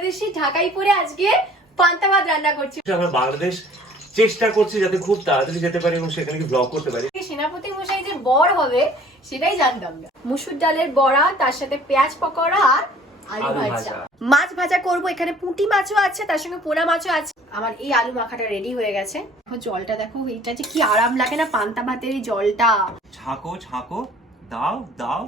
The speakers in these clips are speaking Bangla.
বাংলাদেশি ঢাকাই পরে আজকে পান্তা ভাত রান্না করছি। আমরা বাংলাদেশ চেষ্টা করছি যাতে খুব তাড়াতাড়ি যেতে পারি এবং সেখানে কি ব্লগ করতে পারি। সেনাপতি মশাই যে বর হবে সেটাই জানতাম না। মুসুর ডালের বড়া, তার সাথে পেঁয়াজ পকোড়া আর আলু ভাজা। মাছ ভাজা করব, এখানে পুঁটি মাছও আছে, তার সঙ্গে পোনা মাছও আছে। আমার এই আলু মাখাটা রেডি হয়ে গেছে। জলটা দেখো, এটা যে কি আরাম লাগে না পান্তা ভাতের এই জলটা। ছাকো ছাকো, দাও দাও।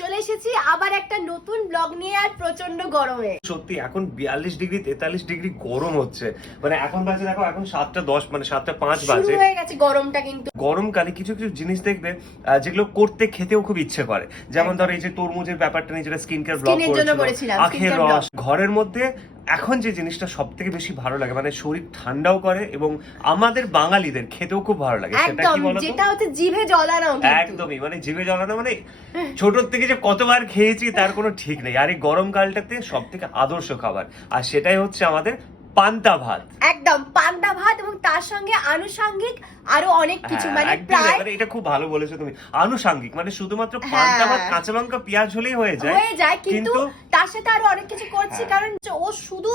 চলে এসেছি আবার একটা নতুন ব্লগ নিয়ে, আর প্রচন্ড গরমে। সত্যি এখন 42 ডিগ্রি 43 ডিগ্রি গরম হচ্ছে। মানে এখন বাজে দেখো, এখন 7:10 মানে 7:05 বাজে। শুরু হয়ে গেছে গরমটা। কিন্তু গরমকালে কিছু কিছু জিনিস দেখবে যেগুলো করতে খেতেও খুব ইচ্ছে করে। যেমন ধর এই যে তরমুজের ব্যাপারটা নিয়ে যেটা স্কিন কেয়ার ব্লগ করেছিলাম, আখের রস। ঘরের মধ্যে এখন যে জিনিসটা সব থেকে বেশি ভালো লাগে, মানে শরীর ঠান্ডাও করে এবং আমাদের বাঙালিদের খেতেও খুব ভালো লাগে, সেটা কি বলতো? যেটা হচ্ছে জিভে জলানো। একদমই, মানে জিভে জলানো, মানে ছোট থেকে যে কতবার খেয়েছি তার কোনো ঠিক নেই। আর এই গরমকালটাতে সব থেকে আদর্শ খাবার, আর সেটাই হচ্ছে আমাদের পান্তা ভাত। একদম পান্তা ভাত, এবং তার সঙ্গে আনুষঙ্গিক আরো অনেক কিছু। মানে প্রায় এটা খুব ভালো বলেছো তুমি, আনুষঙ্গিক মানে শুধুমাত্র পান্তা ভাত, কাঁচা লঙ্কা পেঁয়াজ হলেই হয়ে যায়, কিন্তু তার সাথে আরো অনেক কিছু করছি। কারণ ও শুধু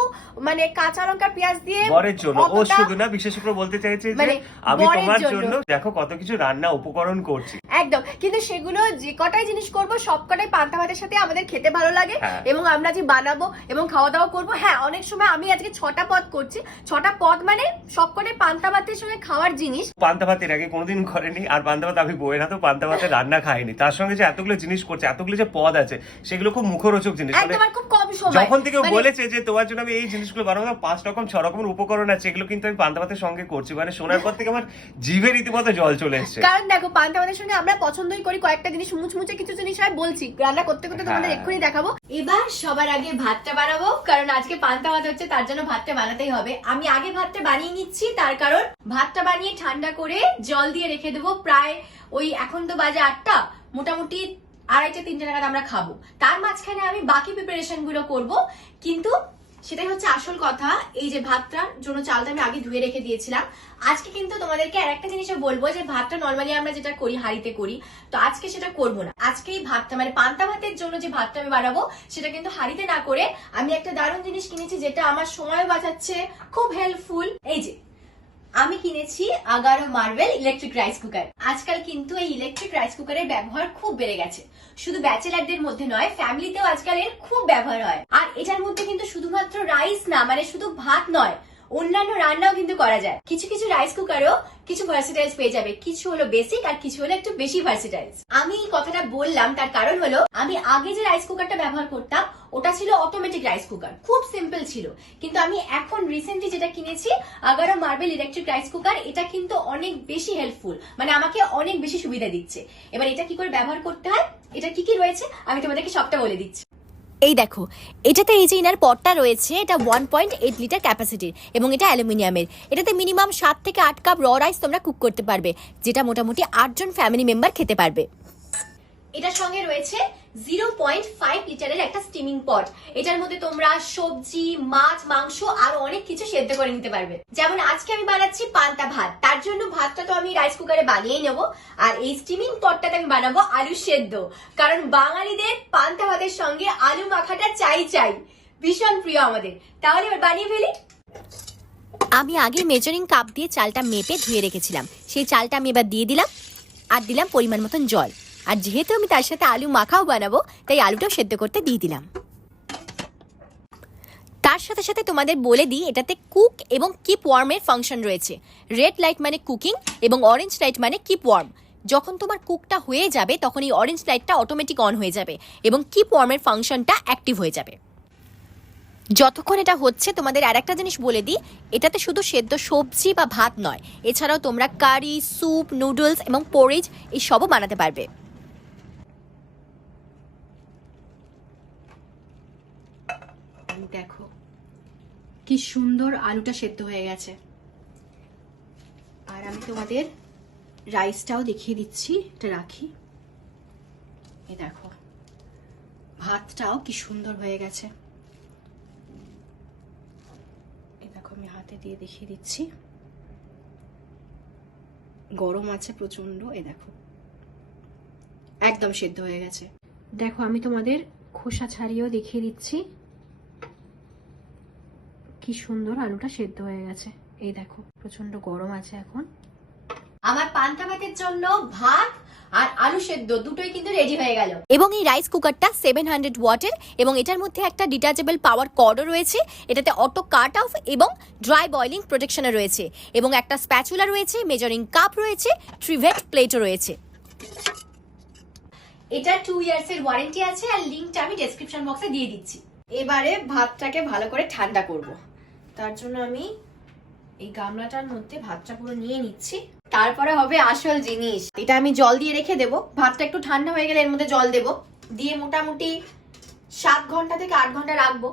মানে কাঁচা লঙ্কা পেঁয়াজ দিয়ে বরের জন্য, ও শুধু না, বিশেষ করে বলতে চাইছে যে আমি তোমার জন্য দেখো কত কিছু রান্না উপকরণ করছি। একদম, কিন্তু সেগুলো যে কটাই জিনিস করব সব কটাই পান্তা ভাতের সাথে আমাদের খেতে ভালো লাগে, এবং আমরা যে বানাবো এবং খাওয়া দাওয়া করবো। হ্যাঁ, অনেক সময় আমি আজকে 6টা পদ করছি। 6টা পদ মানে সব কটাই পান্তা ভাতের সঙ্গে খাওয়ার জিনিস। পান্তা ভাতের আগে কোনোদিন করেনি, আর পান্তা ভাত আমি বইয়ের হাতেও পান্তা ভাতের রান্না খাইনি। তার সঙ্গে যে এতগুলো জিনিস করছে, এতগুলো যে পদ আছে, সেগুলো খুব মুখরোচক জিনিস। খুব কম সময় যখন থেকে বলেছে যে তোমার জন্য আমি এই জিনিসগুলো বানাবো, 5 রকম 6 রকমের উপকরণ আছে, এগুলো কিন্তু আমি পান্তা ভাতের সঙ্গে করছি, মানে শোনার পর থেকে আমার জিভে রীতিমতো জল চলে এসেছে। কারণ দেখো, পান্তা ভাতের সঙ্গে আমরা পছন্দই করি কয়েকটা জিনিস, মুচমুচে কিছু জিনিস হয়, বলছি রান্না করতে করতে তোমাদের এক্ষুনি দেখাবো। এবার সবার আগে ভাতটা বানাবো, কারণ আজকে পান্তা ভাত হচ্ছে, তার জন্য ভাতটা বানাতেই হবে। আমি আগে ভাতটা বানিয়ে নিচ্ছি, তার কারণ ভাতটা বানিয়ে ঠান্ডা করে জল দিয়ে রেখে দেবো। প্রায় ওই এখন তো বাজে 8টা, মোটামুটি 2:30-3টা নাগাদ আমরা খাবো। তার মাঝখানে আমি বাকি প্রিপারেশন গুলো করবো। কিন্তু সেটাই হচ্ছে আসল কথা, এই যে ভাতটার জন্য চালটা আমি আগে ধুয়ে রেখে দিয়েছিলাম। আজকে কিন্তু তোমাদেরকে আর একটা জিনিসও বলবো, যে ভাতটা নর্মালি আমরা যেটা করি হাঁড়িতে করি, তো আজকে সেটা করবো না। আজকে এই ভাতটা মানে পান্তা ভাতের জন্য যে ভাতটা আমি বানাবো, সেটা কিন্তু হাঁড়িতে না করে আমি একটা দারুণ জিনিস কিনেছি, যেটা আমার সময় বাঁচাচ্ছে, খুব হেল্পফুল। এই যে আমি কিনেছি Agaro marble electric rice cooker. আজকাল কিন্তু এই ইলেকট্রিক রাইস কুকারের ব্যবহার খুব বেড়ে গেছে। শুধু ব্যাচেলারদের মধ্যে নয়, ফ্যামিলিতেও আজকাল এর খুব ব্যবহার হয়। আর এটার মধ্যে কিন্তু শুধুমাত্র রাইস না, মানে শুধু ভাত নয়, অন্যান্য রান্নাও কিন্তু করা যায়। কিছু কিছু রাইস কুকারও কিছু ভার্সিটাইজ পেয়ে যাবে, কিছু হলো বেসিক আর কিছু হলো একটু বেশি ভার্সিটাইজ। আমি এই কথাটা বললাম তার কারণ হলো, আমি আগে যে রাইস কুকারটা ব্যবহার করতাম ওটা ছিল অটোমেটিক রাইস কুকার, খুব সিম্পল ছিল। কিন্তু আমি এখন রিসেন্টলি যেটা কিনেছি Agaro marble electric rice cooker, এটা কিন্তু অনেক বেশি হেল্পফুল, মানে আমাকে অনেক বেশি সুবিধা দিচ্ছে। এবার এটা কি করে ব্যবহার করতে হয়, এটা কি কি রয়েছে আমি তোমাদেরকে সবটা বলে দিচ্ছি। এই দেখো, এটাতে এই যে ইনার পটটা রয়েছে, এটা 1.8 লিটার ক্যাপাসিটির এবং এটা অ্যালুমিনিয়ামের। এটাতে মিনিমাম 7 থেকে 8 কাপ র রাইস তোমরা কুক করতে পারবে, যেটা মোটামুটি 8 জন ফ্যামিলি মেম্বার খেতে পারবে। এটার সঙ্গে রয়েছে 0.5 লিটারের একটা স্টিমিং পট। এটার মধ্যে তোমরা সবজি, মাছ, মাংস আরো অনেক কিছু সেদ্ধ করে নিতে পারবে। যেমন আজকে আমি বানাচ্ছি পান্তা ভাত, তার জন্য ভাতটা তো আমি রাইস কুকারে বানিয়ে নেবো, আর এই স্টিমিং পটটাতে আমি বানাবো আলু সেদ্ধ। কারণ বাঙালিদের পান্তা ভাতের সঙ্গে আলু মাখাটা চাই, ভীষণ প্রিয় আমাদের। তাহলে এবার বানিয়ে ফেলি। আমি আগে মেজারিং কাপ দিয়ে চালটা মেপে ধুয়ে রেখেছিলাম, সেই চালটা আমি এবার দিয়ে দিলাম, আর দিলাম পরিমাণ মতন জল। আর যেহেতু আমি তার সাথে আলু মাখাও বানাবো, তাই আলুটাও সেদ্ধ করতে দিয়ে দিলাম। তার সাথে সাথে তোমাদের বলে দিই, এটাতে কুক এবং কিপ ওয়ার্মের ফাংশন রয়েছে। রেড লাইট মানে কুকিং এবং অরেঞ্জ লাইট মানে কিপ ওয়ার্ম। যখন তোমার কুকটা হয়ে যাবে তখন এই অরেঞ্জ লাইটটা অটোমেটিক অন হয়ে যাবে এবং কিপ ওয়ার্মের ফাংশনটা অ্যাক্টিভ হয়ে যাবে। যতক্ষণ এটা হচ্ছে তোমাদের আর একটা জিনিস বলে দিই, এটাতে শুধু সেদ্ধ সবজি বা ভাত নয়, এছাড়াও তোমরা কারি, স্যুপ, নুডলস এবং পোরিজ এই সবও বানাতে পারবে। দেখো কি সুন্দর আলুটা সেদ্ধ হয়ে গেছে। আর আমি তোমাদের রাইসটাও দেখিয়ে দিচ্ছি, এটা রাখি। এই দেখো ভাতটাও কি সুন্দর হয়ে গেছে। এই দেখো আমি হাতে দিয়ে দেখিয়ে দিচ্ছি, গরম আছে প্রচন্ড। এই দেখো একদম সেদ্ধ হয়ে গেছে। দেখো আমি তোমাদের খোসা ছাড়িয়েও দেখিয়ে দিচ্ছি কি সুন্দর আলুটা সেদ্ধ হয়ে গেছে। এই দেখো প্রচন্ড গরম আছে এখন। আমার পান্তা ভাতের জন্য ভাত আর আলু সেদ্ধ দুটোই কিন্তু রেডি হয়ে গেল। এবং এই রাইস কুকারটা 700 ওয়াটের এবং এটার মধ্যে একটা ডিটাচেবল পাওয়ার কর্ডও রয়েছে। এটাতে অটো কাট অফ এবং ড্রাই বয়লিং প্রোটেকশনও রয়েছে এবং একটা স্প্যাচুলা রয়েছে, মেজারিং কাপ রয়েছে, ট্রিভেট প্লেটও রয়েছে। এটা 2 ইয়ার্স এর ওয়ারেন্টি আছে আর লিংকটা আমি ডেসক্রিপশন বক্সে দিয়ে দিচ্ছি। এবারে ভাতটাকে ভালো করে ঠান্ডা করব, তার জন্য আমি এই গামলাটার মধ্যে ভাতটা পুরো নিয়ে নিচ্ছি। তারপরে হবে আসল জিনিস, এটা আমি জল দিয়ে রেখে দেব। ভাতটা একটু ঠান্ডা হয়ে গেলে এর মধ্যে জল দেব, দিয়ে মোটামুটি 7 ঘন্টা থেকে 8 ঘন্টা রাখবো।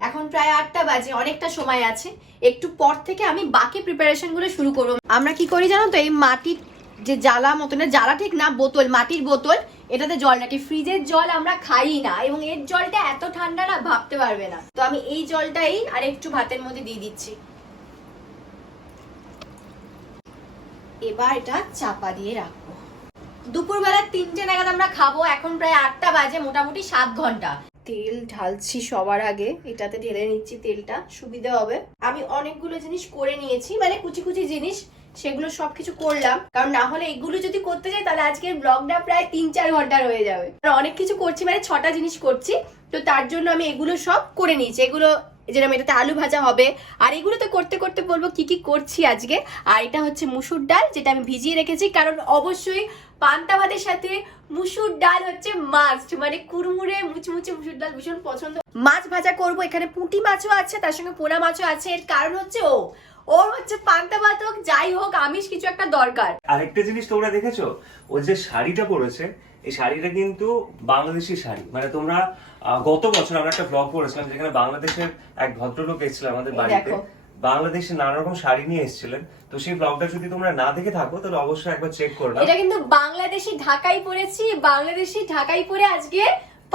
এখন প্রায় 8টা বাজে, অনেকটা সময় আছে। একটু পর থেকে আমি বাকি প্রিপারেশন গুলো শুরু করবো। আমরা কি করি জানো তো, এই মাটির যে জ্বালা মতন, জ্বালা ঠিক না, বোতল, মাটির বোতল, এটাতে জল রাখি। ফ্রিজের জল আমরা খাই না এবং এর জলটা এত ঠান্ডা না, ভাবতে পারবে না। তো আমি এই জলটাই আর একটু ভাতের মধ্যে দিয়ে দিচ্ছি। এবার এটা চাপা দিয়ে রাখবো। দুপুরবেলা 3টে নাগাদ আমরা খাবো। এখন প্রায় 8টা বাজে, মোটামুটি 7 ঘন্টা। তেল ঢালছি সবার আগে, এটাতে ঢেলে নিচ্ছি তেলটা, সুবিধা হবে। আমি অনেকগুলো জিনিস করে নিয়েছি, মানে কুচি কুচি জিনিস, সেগুলো সবকিছু করলাম। কারণ না হলে এগুলো যদি করতে যাই তাহলে আজকের ব্লগটা প্রায় 3-4 ঘন্টার হয়ে যাবে। অনেক কিছু করছি, মানে 6টা জিনিস করছি, তো তার জন্য আমি এগুলো সব করে নিয়েছি। এগুলো যেরকম এটাতে আলু ভাজা হবে, আর এগুলো তো করতে করতে বলবো কি কি করছি আজকে। আর এটা হচ্ছে মুসুর ডাল, যেটা আমি ভিজিয়ে রেখেছি, কারণ অবশ্যই পান্তা ভাতের সাথে মুসুর ডাল হচ্ছে মাস্ট, মানে কুড়মুড়ে মুচমুচে মুসুর ডাল ভীষণ পছন্দ। মাছ ভাজা করব, এখানে পুঁটি মাছও আছে, তার সঙ্গে পোনা মাছও আছে। এর কারণ হচ্ছে ওর হচ্ছে পান্তা ভাত হোক যাই হোক, আমিষ কিছু একটা দরকার। আরেকটা জিনিস তোমরা দেখেছো, ও যে শাড়িটা পরেছে, এই শাড়িটা কিন্তু বাংলাদেশি শাড়ি। মানে তোমরা গত বছর আমরা একটা ব্লগ করেছিলাম যেখানে বাংলাদেশের এক ভদ্রলোক এসেছিলেন আমাদের বাড়িতে, বাংলাদেশের নানা রকম শাড়ি নিয়ে এসেছিলেন। তো সেই ব্লগটা যদি তোমরা না দেখে থাকো তাহলে অবশ্যই একবার চেক করো। এটা কিন্তু বাংলাদেশি ঢাকাই পরেছি, বাংলাদেশি ঢাকাই পরে আজকে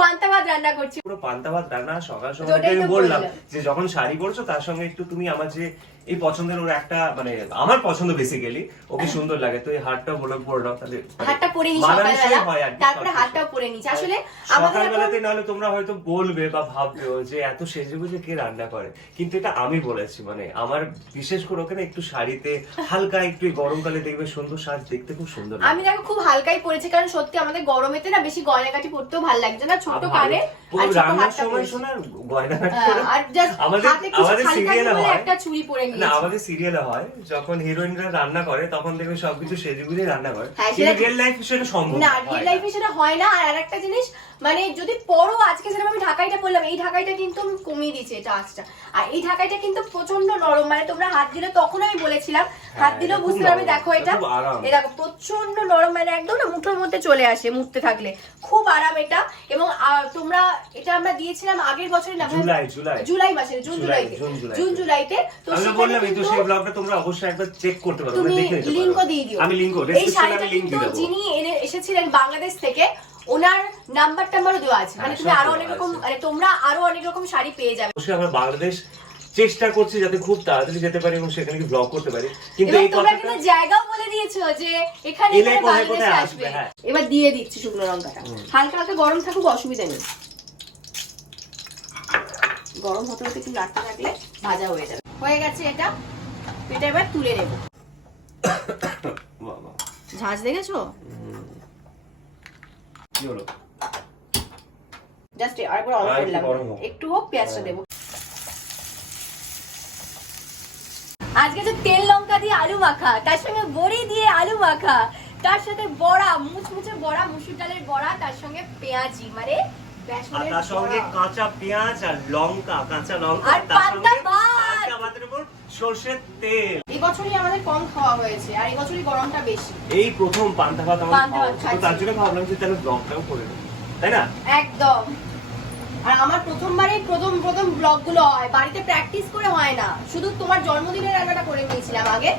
পান্তা ভাত রান্না করছি। পুরো পান্তা ভাত রান্না সকাল সকাল আমি বললাম যে যখন শাড়ি পরছো তার সঙ্গে একটু তুমি আমার যে এই পছন্দের ওর একটা, মানে আমার পছন্দ বেসিক্যালি, ওকে সুন্দর লাগে, তো এই হারটাও বলে পরে নাও, তাহলে হারটা পরে নি সকালবেলা, তারপরে হারটাও পরে নিচ্ছি। আসলে আমাদের সকালবেলাতে নাহলে তোমরা হয়তো বলবে বা ভাববে যে এত সেজেগুজে কে রান্না করে, কিন্তু এটা আমি বলেছি। মানে আমার বিশেষ করে ওখানে একটু শাড়িতে হালকা একটু গরমকালে দেখবে সুন্দর সাজ, দেখতে খুব সুন্দর। আমি দেখো খুব হালকাই পরেছি, কারণ সত্যি আমাদের গরমেতে না বেশি গয়নাগাটি পরতেও ভালো লাগছে না। ছোট কানে আর ছোট হাতটা পরে শোনা গয়নাগাটি আর জাস্ট আমাদের সিরিয়ালে হয় একটা চুড়ি পরে না, আমাদের সিরিয়ালে হয় যখন হিরোইনরা রান্না করে তখন দেখবে সবকিছু সেজেগুজে রান্না করে, কিন্তু রিয়েল লাইফে সেটা সম্ভব না। রিয়েল লাইফে সেটা হয় না। আর আরেকটা জিনিস, মানে যদি পরো, আজকে যেরকম আমি ঢাকাইটা পরলাম, এই ঢাকাইটা কিন্তু আমি কমিয়ে দিয়েছি এটা আঁচটা। আর এই ঢাকাইটা কিন্তু প্রচন্ড নরম, মানে তোমরা হাত দিলে, তখন আমি বলেছিলাম হাত দিলেও বুঝতে পারবে। দেখো এটা, এই দেখো প্রচন্ড নরম, মানে একদম না মুঠোর মধ্যে চলে আসে মুড়তে থাকলে, খুব আরাম এটা। এবং তোমরা এটা আমরা দিয়েছিলাম আগের বছরে না, জুলাই মাসে, জুন জুলাইতে। তো আমি বললাম এই তো সেই ব্লগটা তোমরা অবশ্যই একবার চেক করতে পারো, তুমি দেখে নিতে পারো। লিংকও দিয়ে দিও, আমি লিংকও এই শাড়িটা কিন্তু যিনি এসেছিলেন বাংলাদেশ থেকে, ওনার নাম্বার টাম্বারও দেওয়া আছে। মানে তুমি আরো অনেক রকম, মানে তোমরা আরো অনেক রকম শাড়ি পেয়ে যাবে। অবশ্যই আমরা বাংলাদেশ চেষ্টা করছি যাতে খুব তাড়াতাড়ি যেতে পারি এবং সেখানে কি ব্লগ করতে পারি, কিন্তু এই তোমরা কিন্তু জায়গাও বলে দিয়েছো যে এখানে বাংলাদেশে আসবে। এবার দিয়ে দিচ্ছি শুকনো লঙ্কাটা, হালকা হালকা গরম থাকুক, অসুবিধা নেই। গরম হতে হতে একটু রাখতে থাকলে ভাজা হয়ে যাবে। হয়ে গেছে এটা, এটা এবার তুলে নেব। ঝাঁজ দেখেছো? কি হলো? জাস্ট আরেকবার অন করলাম, একটু হোক, পেঁয়াজটা দেবো। আজকে যে তেল লঙ্কা দিয়ে আলু মাখা, তার সঙ্গে বড়ি দিয়ে আলু মাখা, তার সাথে বড়া, মুচমুচে বড়া, মুসুর ডালের বড়া, তার সঙ্গে পেঁয়াজি, মানে বেসনের, তার সঙ্গে কাঁচা পেঁয়াজ আর লঙ্কা, কাঁচা লঙ্কা, আর পান্তা ভাতের উপর সরষের তেল। এই বছরই আমাদের কম খাওয়া হয়েছে, আর এই বছরই গরমটা বেশি। এই প্রথম পান্তা ভাত আমাদের, তার জন্য ভাবলাম যে তাহলে ব্লগটাও করে দেব, তাই না? একদম। আর আমার প্রথমবারে প্রথম ব্লগ গুলো হয়, বাড়িতে প্র্যাকটিস করে হয় না। শুধু তোমার জন্মদিনের রান্নাটা করে নিয়েছিলাম আগে,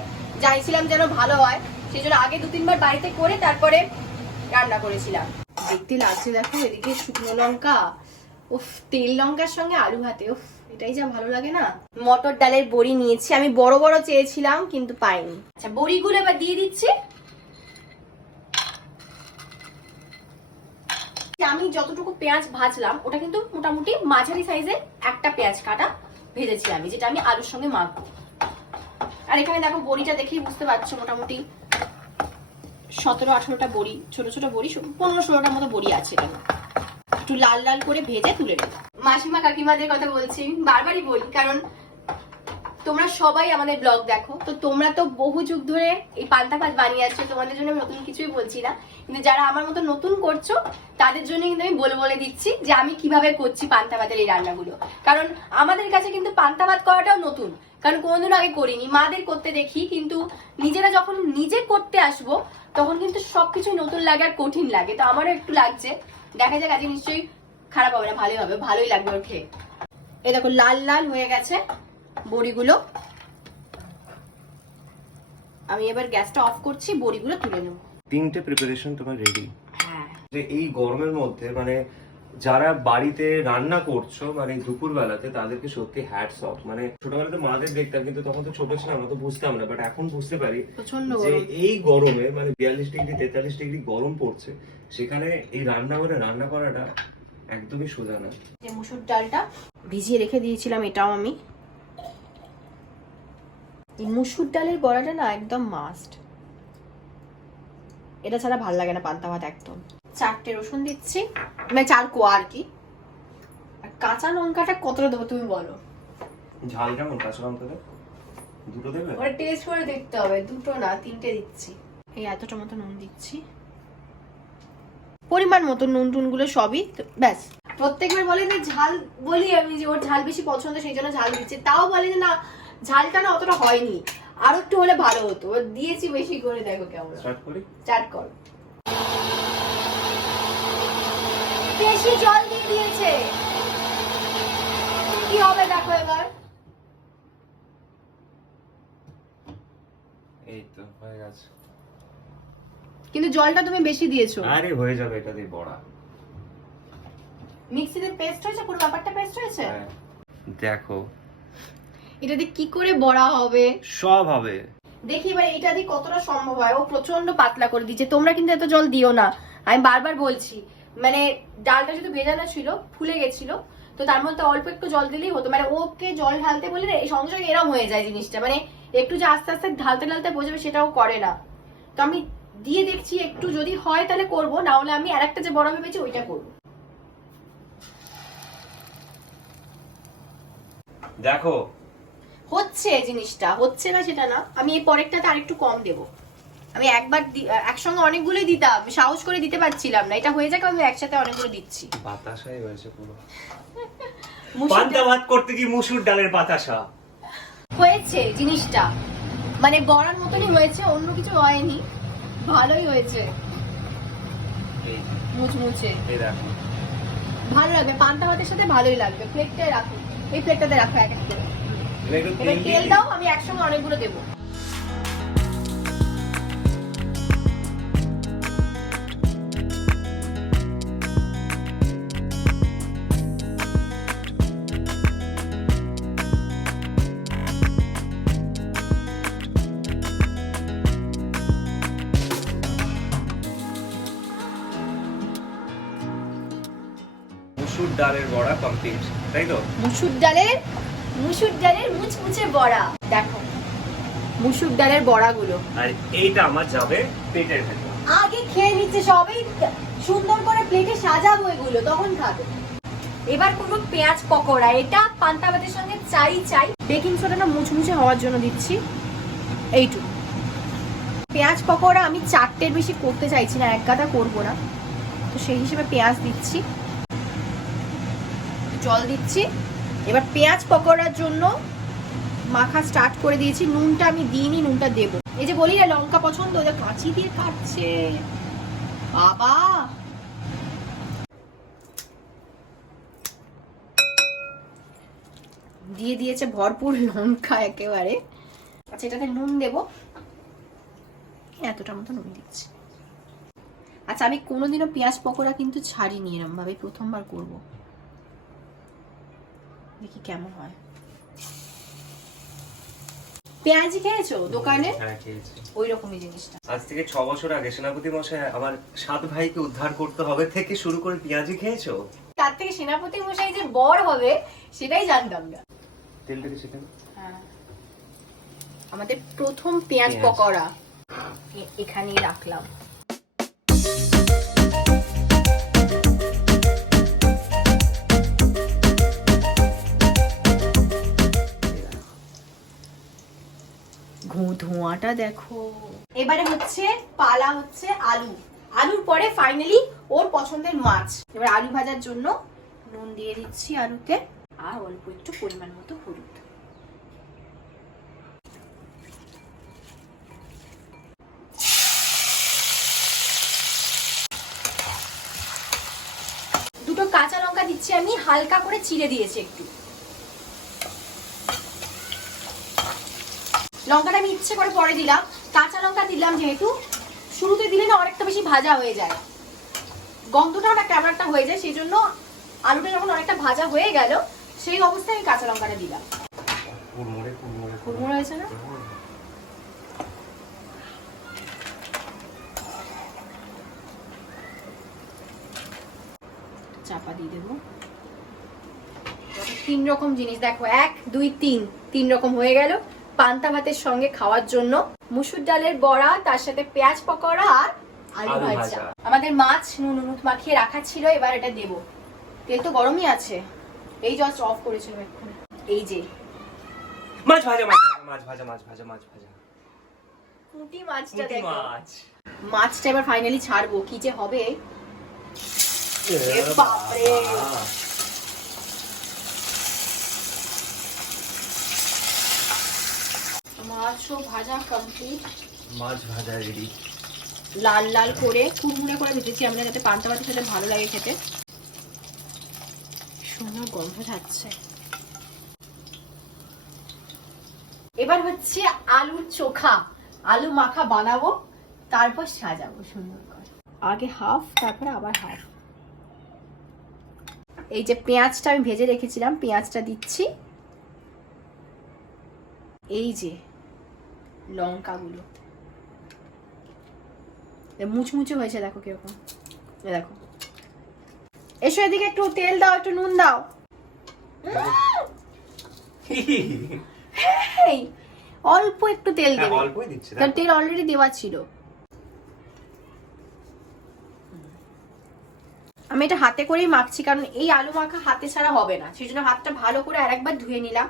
চাইছিলাম যেন ভালো হয়, সেই জন্য আগে 2-3 বার বাড়িতে করে তারপরে রান্না করেছিলাম। দেখতে লাগছে দেখো, এদিকে শুকনো লঙ্কা, উফ তেল লঙ্কার সঙ্গে আলু ভাতে, উফ এটাই যা ভালো লাগে না। মটর ডালের বড়ি নিয়েছি, আমি বড় বড় চেয়েছিলাম কিন্তু পাইনি। আচ্ছা বড়িগুলো এবার দিয়ে দিচ্ছি। আমি যতটুকু পেঁয়াজ ভাজলাম ওটা কিন্তু মোটামুটি মাঝারি সাইজের একটা পেঁয়াজ কাটা ভেজেছি আমি, যেটা আমি আলুর সঙ্গে মাখবো। আর এখানে দেখো বড়িটা দেখেই বুঝতে পারছো মোটামুটি 17-18টা বড়ি, ছোট ছোট বড়ি, 15-16টার মতো বড়ি আছে। এখানে একটু লাল লাল করে ভেজে তুলে নেব। মাসিমা কাকিমাদের কথা বলছি, বারবারই বলি, কারণ তোমরা সবাই আমাদের ব্লগ দেখো, তো তোমরা তো বহু যুগ ধরে এই পান্তা ভাত বানিয়ে আসছো, তোমাদের জন্য আমি নতুন কিছুই বলছি না, কিন্তু যারা আমার মতো নতুন করছো তাদের জন্য কিন্তু আমি বলে দিচ্ছি যে আমি কিভাবে করছি পান্তা ভাতের এই রান্নাগুলো। কারণ আমাদের কাছে কিন্তু পান্তা ভাত করাটাও নতুন, কারণ কোনোদিন আগে করিনি, মাদের করতে দেখি, কিন্তু নিজেরা যখন নিজে করতে আসবো তখন কিন্তু সবকিছুই নতুন লাগে আর কঠিন লাগে। তো আমারও একটু লাগছে, দেখা যাক আজকে নিশ্চয়ই খারাপ হবে না, ভালোই হবে, ভালোই লাগবে ওর খেয়ে। এই দেখো লাল লাল হয়ে গেছে বড়িগুলো। আমি এবার গ্যাসটা অফ করছি, বড়িগুলো তুলে নেব। 3টে প্রিপারেশন তোমার রেডি। হ্যাঁ, যে এই গরমের মধ্যে মানে যারা বাড়িতে রান্না করছো মানে দুপুর বেলাতে, তাদেরকে সত্যি হ্যাটস অফ। মানে ছোটবেলাতে মাদের দেখতাম, কিন্তু তখন তো ছোট ছিলাম, আমরা তো বুঝতাম না, বাট এখন বুঝতে পারি যে এই গরমে মানে 42 ডিগ্রি 43 ডিগ্রি গরম পড়ছে, সেখানে এই রান্নাঘরে রান্না করাটা একদমই সোজা না। যে মুসুর ডালটা ভিজিয়ে রেখে দিয়েছিলাম, এটাও আমি, এই মুসুর ডালের বড়াটা না একদম মাস্ট, এটা ছাড়া ভাল লাগে না পান্তা ভাত একদম। 4টে রসুন দিচ্ছি, মানে 4 কোয়া আর কি। আর কাঁচা লঙ্কাটা কতটা দেবো তুমি বলো? ঝাল কেমন কাঁচা লঙ্কাতে? 2টো দেবে? ওটা টেস্ট করে দেখতে হবে, 2টো না 3টে দিচ্ছি। এই এতটা মতো নুন দিচ্ছি, পরিমাণ মতো নুন টুনগুলো সবই, ব্যাস। প্রত্যেকবার বলে যে ঝাল, বলি আমি যে ওর ঝাল বেশি পছন্দ সেই জন্য ঝাল দিচ্ছে, তাও বলে যে না ঝালটা না অতটা হয়নি, আরো একটু হলে ভালো হতো, দিয়েছি বেশি করে, দেখো কেমন। স্টার্ট করি? স্টার্ট কর। বেশি জল দিয়ে দিয়েছে, কি হবে দেখো এবার। এই তো হয়ে গেছে, কিন্তু জলটা তুমি বেশি দিয়েছো। আরে হয়ে যাবে, এটা দিয়ে বড়া। মিক্সিতে পেস্ট হয়েছে, পুরো ব্যাপারটা পেস্ট হয়েছে। দেখো এটা দিয়ে কি করে বড়া হবে? সব হবে। দেখি এবার এটা দিয়ে কতটা সম্ভব হয়। ও প্রচন্ড পাতলা করে দিচ্ছে, তোমরা কিন্তু এত জল দিও না, আমি বারবার বলছি। মানে ডালটা শুধু ভেজানো ছিল, ফুলে গেছিল, তো তার মধ্যে অল্প একটু জল দিলেই হতো। মানে ওকে জল ঢালতে বলে না, এই সঙ্গে সঙ্গে এরম হয়ে যায় জিনিসটা, মানে একটু যে আস্তে আস্তে ঢালতে ঢালতে বোঝাবে সেটাও করে না। তো আমি দিয়ে দেখছি, একটু যদি হয় তাহলে করবো, না হলে আমি আরেকটা যে বড়া ভেবেছি ওইটা করবো। দেখো হচ্ছে জিনিসটা, হচ্ছে না সেটা না, আমি এই পরেরটাতে আরেকটু কম দেবো। আমি একবার একসঙ্গে অনেকগুলোই দিতাম, সাহস করে দিতে পারছিলাম না, এটা হয়ে যাক আমি একসাথে অনেকগুলো দিচ্ছি। বাতাসাই হয়েছে পুরো। পান্তা ভাত করতে কি মুসুর ডালের বাতাসা হয়েছে জিনিসটা, মানে বড়ার মতনই হয়েছে, অন্য কিছু হয়নি, ভালোই হয়েছে, মুচমুচে। এই দেখো ভালো লাগবে পান্তা ভাতের সাথে, ভালোই লাগবে। প্লেটটায় রাখো, এই প্লেটটাতে রাখো এক এক করে। এবার তেল দাও, আমি একসঙ্গে অনেকগুলো দেবো। মুসুর ডালের বড়া কমপ্লিট, তাই তো? মুসুর ডালের মুচমুচে বড়া, দেখো মুসুর ডালের বড়াগুলো। আর এইটা আমার যাবে পেটের ভেতর। আগে খেয়ে নিচ্ছে, সবই সুন্দর করে প্লেটে সাজাবো এগুলো, তখন খাবে। এবার করবো পেঁয়াজ পকোড়া, এটা পান্তা ভাতের সঙ্গে চাই। বেকিং সোডাটা মুচমুচে হওয়ার জন্য দিচ্ছি এইটুকু। পেঁয়াজ পকোড়া আমি 4টের বেশি করতে চাইছি না, এক গাদা করবো না, তো সেই হিসেবে পেঁয়াজ দিচ্ছি, জল দিচ্ছি। এবার পেঁয়াজ পকোড়ার জন্য মাখা স্টার্ট করে দিয়েছি। নুনটা আমি দিইনি, নুনটা দেবো। এই যে বলি না লঙ্কা পছন্দ, ওটা কাঁচি দিয়ে কাটছে বাবা। দিয়ে দিয়েছে ভরপুর লঙ্কা একেবারে। আচ্ছা এটাতে নুন দেবো, এতটা মতো নুন দিচ্ছি। আচ্ছা, আমি কোনোদিনও পেঁয়াজ পকোড়া কিন্তু ছাড়িনি এরম ভাবে, প্রথমবার করব, দেখি কেমন হয়। পেঁয়াজি খেয়েছো দোকানে? হ্যাঁ খেয়েছি। ওই রকমই জিনিসটা। আজ থেকে 6 বছর আগে সেনাপতি মশাই আমার 7 ভাইকে উদ্ধার করতে হবে থেকে শুরু করে পেঁয়াজি খেয়েছো? তার থেকে সেনাপতি মশাই যে বড় হবে সেটাই জানতাম না। তেলটা দিছি কেন? হ্যাঁ, আমাদের প্রথম পেঁয়াজ পকোড়া এখানেই রাখলাম। ধোঁয়াটা দেখো। এবারে হচ্ছে পালা হচ্ছে আলু। আলুর পরে ফাইনালি ওর পছন্দের মাছ। এবার আলু ভাজার জন্য নুন দিয়ে দিচ্ছি আলুতে, আর অল্প একটু পরিমাণ মতো হলুদ। দুটো কাঁচা লঙ্কা দিচ্ছি আমি, হালকা করে চিড়ে দিয়েছি একটু। লঙ্কাটা আমি ইচ্ছে করে পরে দিলাম, কাঁচা লঙ্কা দিলাম যেহেতু, শুরুতে দিলে না অনেকটা বেশি ভাজা হয়ে যায়, গন্ধটাও না কেমন একটা হয়ে যায়, সেই জন্য আলুটা যখন অনেকটা ভাজা হয়ে গেল সেই অবস্থায় আমি কাঁচা লঙ্কাটা দিলাম। কুড়মুড়ে হয়েছে না? চাপা দিয়ে দেবো। 3 রকম জিনিস দেখো, 1 2 3 রকম হয়ে গেল পান্তা ভাতের সঙ্গে খাওয়ার জন্য। মুসুর ডালের বড়া, তার সাথে পেঁয়াজ পকোড়া আর আলু ভাজা। আমাদের মাছ নুন হলুদ মাখিয়ে রাখা ছিল, এবার এটা দেব। তেল তো গরমই আছে, এই জাস্ট অফ করেছিলাম এক্ষুনি। এই যে মাছ ভাজা, মাছ ভাজা, মাছ ভাজা, মাছ ভাজা, পুঁটি মাছটা পুঁটি দেখো। মাছ। মাছটা এবার ফাইনালি ছাড়বো, কি যে হবে। এ বাপরে, মাছও ভাজা কমপ্লিট। মাছ ভাজা রেডি। লাল লাল করে কুড়মুড়ে করে ভেজেছি আমরা, যাতে পান্তা ভাতের সাথে ভালো লাগে খেতে। সুন্দর গন্ধ যাচ্ছে। এবার হচ্ছে আলুর চোখা, আলু মাখা বানাবো, তারপর সাজাবো সুন্দর করে। আগে হাফ, তারপরে আবার হাফ। এই যে পেঁয়াজটা আমি ভেজে রেখেছিলাম, পেঁয়াজটা দিচ্ছি। এই যে লঙ্কাগুলো মুচমুচে হয়েছে, দেখো কিরকম। দেখো, এসো এদিকে, একটু তেল দাও, একটু নুন দাও। অল্প একটু তেল দেবে, কারণ তেল অলরেডি দেওয়া ছিল। আমি এটা হাতে করেই মাখছি, কারণ এই আলু মাখা হাতে ছাড়া হবে না, সেই জন্য হাতটা ভালো করে আরেকবার ধুয়ে নিলাম,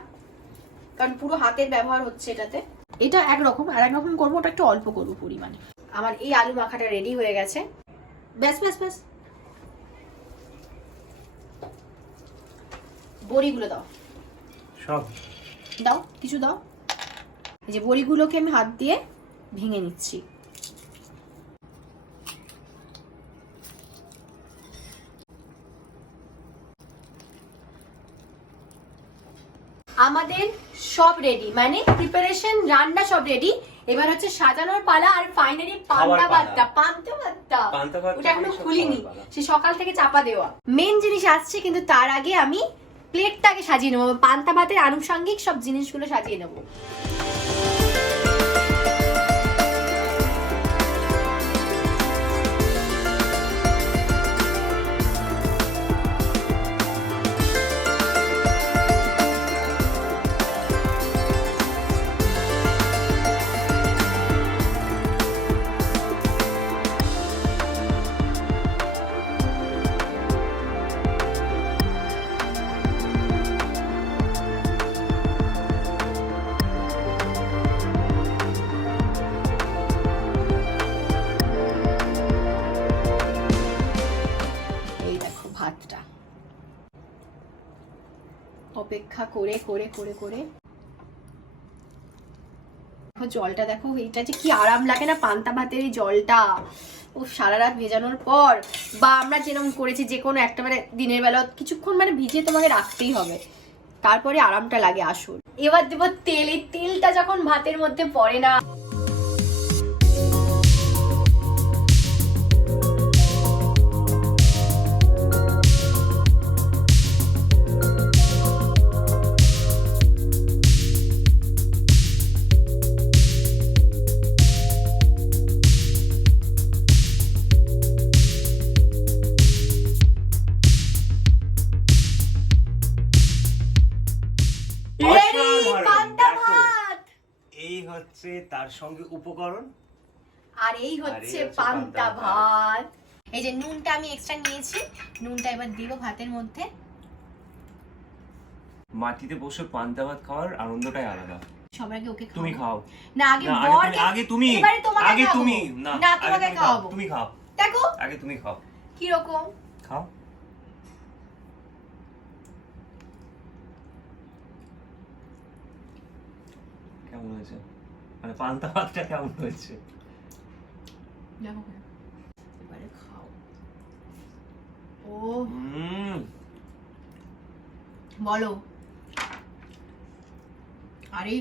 কারণ পুরো হাতের ব্যবহার হচ্ছে এটাতে। এটা একরকম, আর একরকম করবো, ওটা একটু অল্প করবো পরিমাণে। আমার এই আলু মাখাটা রেডি হয়ে গেছে। ব্যাস ব্যাস ব্যাস, বড়িগুলো দাও, সব দাও, কিছু দাও। এই যে বড়িগুলোকে আমি হাত দিয়ে ভেঙে নিচ্ছি। আমাদের সব রেডি, মানে প্রিপারেশন, রান্না সব রেডি। এবার হচ্ছে সাজানোর পালা, আর ফাইনালি পান্তা ভাতটা ওটা এখনো খুলিনি, সে সকাল থেকে চাপা দেওয়া। মেন জিনিস আসছে, কিন্তু তার আগে আমি প্লেটটাকে সাজিয়ে নেবো, পান্তা ভাতের আনুষঙ্গিক সব জিনিসগুলো সাজিয়ে নেবো। অপেক্ষা করে করে করে করে জলটা দেখো, এইটা যে কি আরাম লাগে না পান্তা ভাতের এই জলটা। ও সারা রাত ভেজানোর পর, বা আমরা যেরকম করেছি যে কোনো একটা মানে দিনের বেলা কিছুক্ষণ মানে ভিজিয়ে তোমাকে রাখতেই হবে, তারপরে আরামটা লাগে আসল। এবার দেবো তেল। এই তেলটা যখন ভাতের মধ্যে পড়ে না, তার সঙ্গে উপকরণ আর এই হচ্ছে হচ্ছে পান্তা পান্তা ভাত। এই যে নুনটা আমি এক্সট্রা নিয়েছি, নুনটা এবার দিব ভাতের মধ্যে। মাটিতে বসে পান্তা ভাত খাওয়ার আনন্দটাই আলাদা। সবার আগে ওকে তুমি খাও। খাও না আগে না, বরকে, আগে তুমি এবারে তোমাকে আগে খাওয়াবো। তুমি না না আগে তোমাকে তুমি খাও, খাওয়াবো। তুমি খাও দেখো আগে তুমি খাও কি রকম। খাও। কেমন হয়েছে মানে পান্তা ভাতটা কেমন হয়েছে? দেখো এবারে খাও। ও বলো। আর এই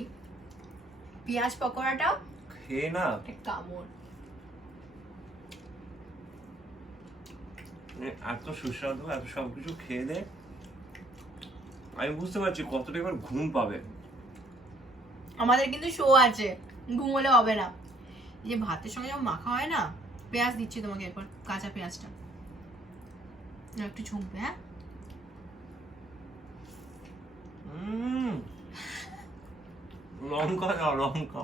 পেঁয়াজ পকোড়াটা খেয়ে না কামড়। মানে এত সুস্বাদু, এত সবকিছু খেয়ে দে আমি বুঝতে পারছি কতটা এবার ঘুম পাবে। আমাদের কিন্তু শো আছে, ঘুমোলে হবে না। এই যে ভাতের সঙ্গে যখন মাখা হয় না, পেঁয়াজ দিচ্ছি তোমাকে এরপর, কাঁচা পেঁয়াজটা একটু ছুঁকবে। হ্যাঁ লঙ্কা দাও, লঙ্কা।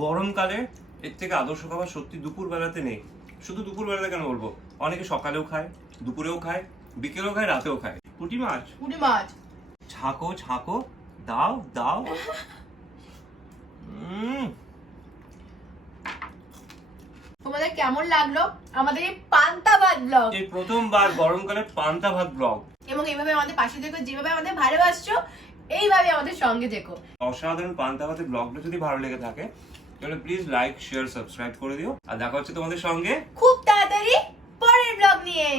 গরমকালে এর থেকে আদর্শ খাবার সত্যি দুপুর বেলাতে নেই। শুধু দুপুর বেলাতে কেন বলবো, অনেকে সকালেও খায়, দুপুরেও খায়, বিকেলেও খায়, রাতেও খায়। পুঁটি মাছ, পুঁটি মাছ ছাঁকো ছাঁকো, দাও দাও। তোমাদের কেমন লাগলো আমাদের এই পান্তা ভাত ব্লগ? এই প্রথমবার গরমকালে পান্তা ভাত ব্লগ। এবং এইভাবে আমাদের পাশে থেকো, যেভাবে আমাদের ভালোবাসছো এইভাবে আমাদের সঙ্গে থেকো। অসাধারণ পান্তা ভাতের ব্লগটা যদি ভালো লেগে থাকে তাহলে প্লিজ লাইক, শেয়ার, সাবস্ক্রাইব করে দিও। আর দেখা হচ্ছে তোমাদের সঙ্গে খুব তাড়াতাড়ি পরের ব্লগ নিয়ে।